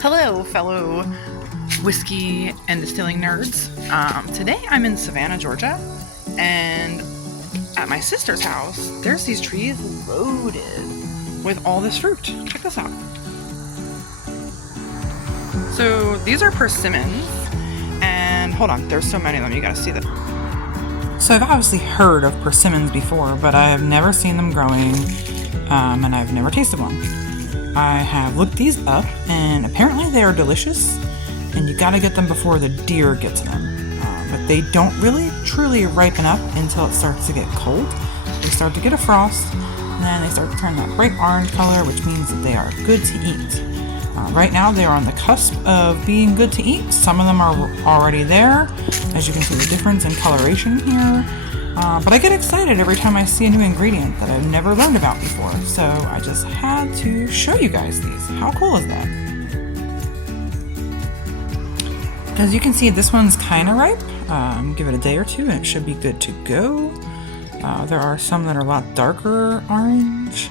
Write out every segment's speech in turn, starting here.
Hello, fellow whiskey and distilling nerds. Today I'm in Savannah, Georgia, and at my sister's house, there's these trees loaded with all this fruit. Check this out. So these are persimmons, and hold on, there's so many of them, you gotta see them. So I've obviously heard of persimmons before, but I have never seen them growing, and I've never tasted one. I have looked these up, and apparently they are delicious, and you gotta get them before the deer get to them. But they don't really truly ripen up until it starts to get cold. They start to get a frost, and then they start to turn that bright orange color, which means that they are good to eat. Right now they are on the cusp of being good to eat. Some of them are already there, as you can see the difference in coloration here. But I get excited every time I see a new ingredient that I've never learned about before, so I just had to show you guys these. How cool is that? As you can see, this one's kind of ripe. Give it a day or two and it should be good to go. There are some that are a lot darker orange.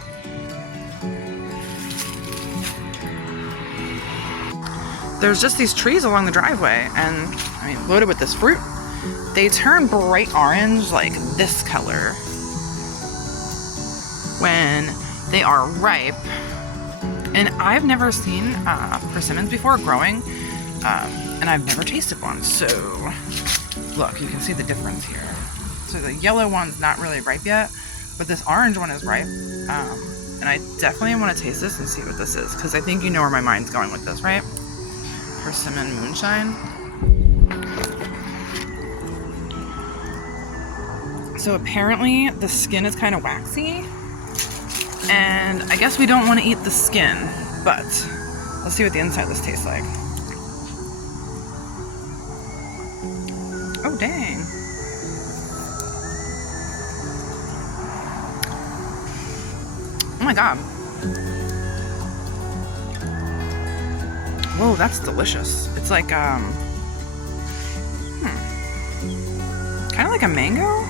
There's just these trees along the driveway, and I mean, loaded with this fruit. They turn bright orange, like this color, when they are ripe. And I've never seen persimmons before growing, and I've never tasted one. So look, you can see the difference here. So the yellow one's not really ripe yet, but this orange one is ripe. And I definitely want to taste this and see what this is, because I think you know where my mind's going with this, right? Persimmon moonshine. So apparently the skin is kind of waxy, and I guess we don't want to eat the skin, but let's see what the inside of this tastes like. Oh dang. Oh my god. Whoa, that's delicious. It's like, kind of like a mango?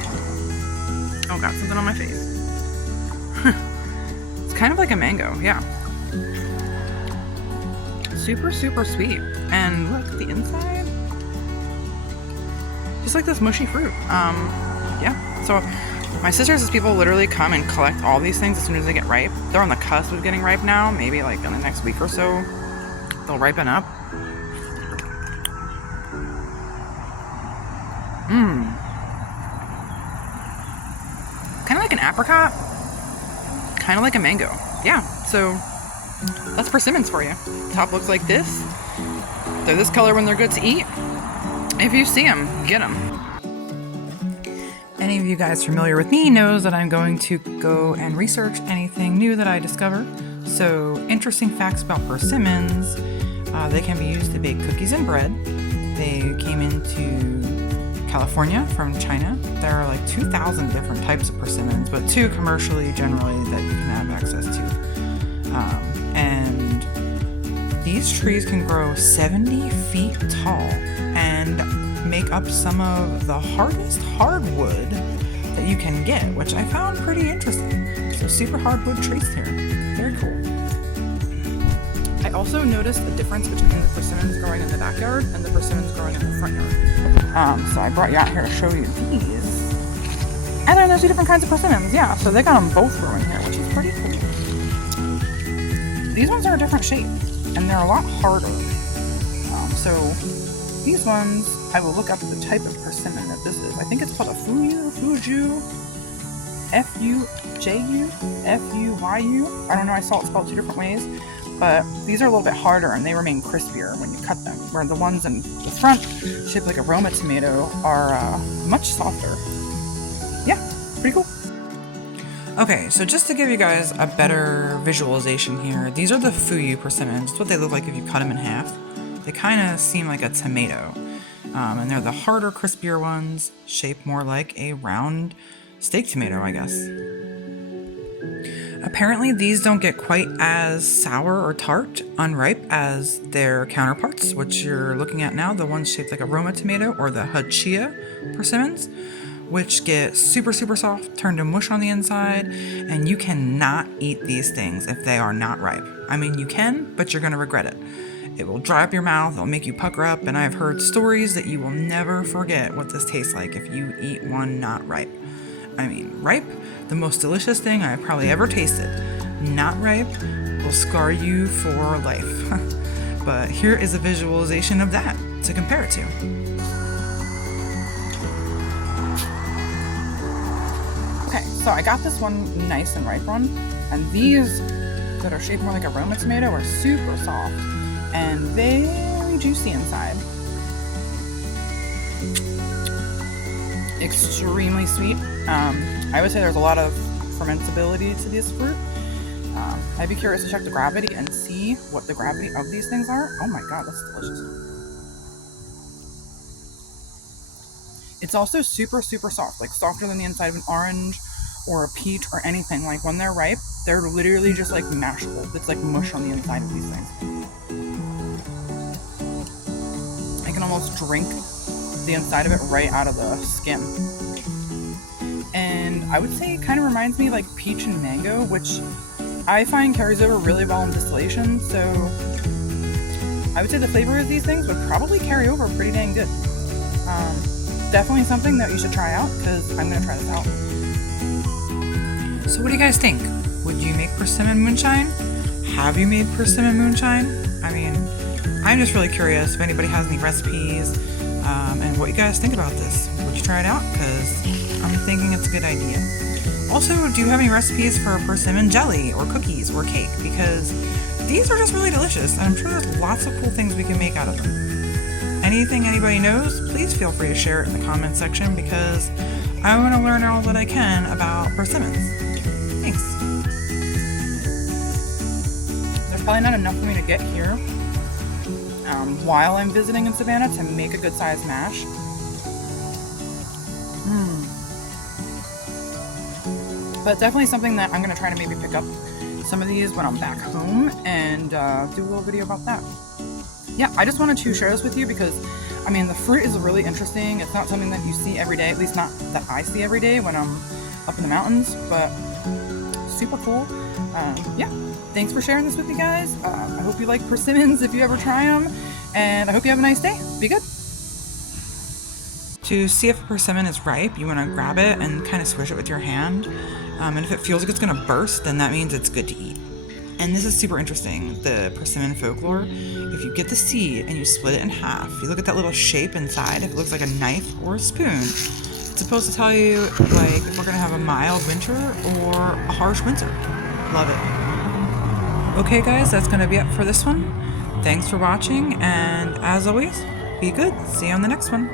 Oh, got something on my face. It's kind of like a mango, yeah. Super, super sweet. And look at the inside. Just like this mushy fruit. Yeah, so my sister says people literally come and collect all these things as soon as they get ripe. They're on the cusp of getting ripe now, maybe like in the next week or so. They'll ripen up. Kind of like an apricot. Kind of like a mango. Yeah, so that's persimmons for you. Top looks like this. They're this color when they're good to eat. If you see them, get them. Any of you guys familiar with me knows that I'm going to go and research anything new that I discover. So, interesting facts about persimmons. They can be used to bake cookies and bread. They came into California from China. There are like 2,000 different types of persimmons, but 2 commercially generally that you can have access to. And these trees can grow 70 feet tall and make up some of the hardest hardwood that you can get, which I found pretty interesting. So super hardwood trees here. Very cool. I also noticed the difference between the persimmons growing in the backyard and the persimmons growing in the front yard. So I brought you out here to show you these. And then there's 2 different kinds of persimmons, yeah. So they got them both growing here, which is pretty cool. These ones are a different shape, and they're a lot harder. So these ones, I will look up the type of persimmon that this is. I think it's called a Fuju, F-U-J-U, F-U-Y-U. I don't know, I saw it spelled 2 different ways. But these are a little bit harder and they remain crispier when you cut them, where the ones in the front, shaped like a Roma tomato, are much softer. Yeah, pretty cool. Okay, so just to give you guys a better visualization here, these are the Fuyu persimmons. It's what they look like if you cut them in half. They kind of seem like a tomato. And they're the harder, crispier ones, shaped more like a round steak tomato, I guess. Apparently these don't get quite as sour or tart, unripe, as their counterparts, which you're looking at now, the ones shaped like a Roma tomato or the Hachia persimmons, which get super, super soft, turn to mush on the inside, and you cannot eat these things if they are not ripe. I mean, you can, but you're going to regret it. It will dry up your mouth, it'll make you pucker up, and I've heard stories that you will never forget what this tastes like if you eat one not ripe. I mean, ripe, the most delicious thing I've probably ever tasted. Not ripe will scar you for life. But here is a visualization of that to compare it to. Okay, so I got this one nice and ripe one, and these that are shaped more like a Roma tomato are super soft and very juicy inside. Extremely sweet. I would say there's a lot of fermentability to this fruit. I'd be curious to check the gravity and see what the gravity of these things are. Oh my god, that's delicious. It's also super, super soft, like softer than the inside of an orange or a peach or anything. Like when they're ripe, they're literally just like mashable. It's like mush on the inside of these things. I can almost drink the inside of it right out of the skin. And I would say it kind of reminds me like peach and mango, which I find carries over really well in distillation. So I would say the flavor of these things would probably carry over pretty dang good. Definitely something that you should try out, because I'm going to try this out. So what do you guys think? Would you make persimmon moonshine? Have you made persimmon moonshine? I mean, I'm just really curious if anybody has any recipes and what you guys think about this. Would you try it out? Because I'm thinking it's a good idea. Also, do you have any recipes for persimmon jelly or cookies or cake? Because these are just really delicious, and I'm sure there's lots of cool things we can make out of them. Anything anybody knows, please feel free to share it in the comment section, because I want to learn all that I can about persimmons. Thanks. There's probably not enough for me to get here while I'm visiting in Savannah to make a good sized mash. But definitely something that I'm going to try to maybe pick up some of these when I'm back home and do a little video about that. Yeah, I just wanted to share this with you because, I mean, the fruit is really interesting. It's not something that you see every day, at least not that I see every day when I'm up in the mountains, but super cool. Yeah, thanks for sharing this with me, guys. I hope you like persimmons if you ever try them, and I hope you have a nice day. Be good. To see if a persimmon is ripe, you want to grab it and kind of squish it with your hand. And if it feels like it's going to burst, then that means it's good to eat. And this is super interesting, the persimmon folklore. If you get the seed and you split it in half, you look at that little shape inside, if it looks like a knife or a spoon, it's supposed to tell you like if we're going to have a mild winter or a harsh winter. Love it. Okay guys, that's going to be it for this one. Thanks for watching, and as always, be good. See you on the next one.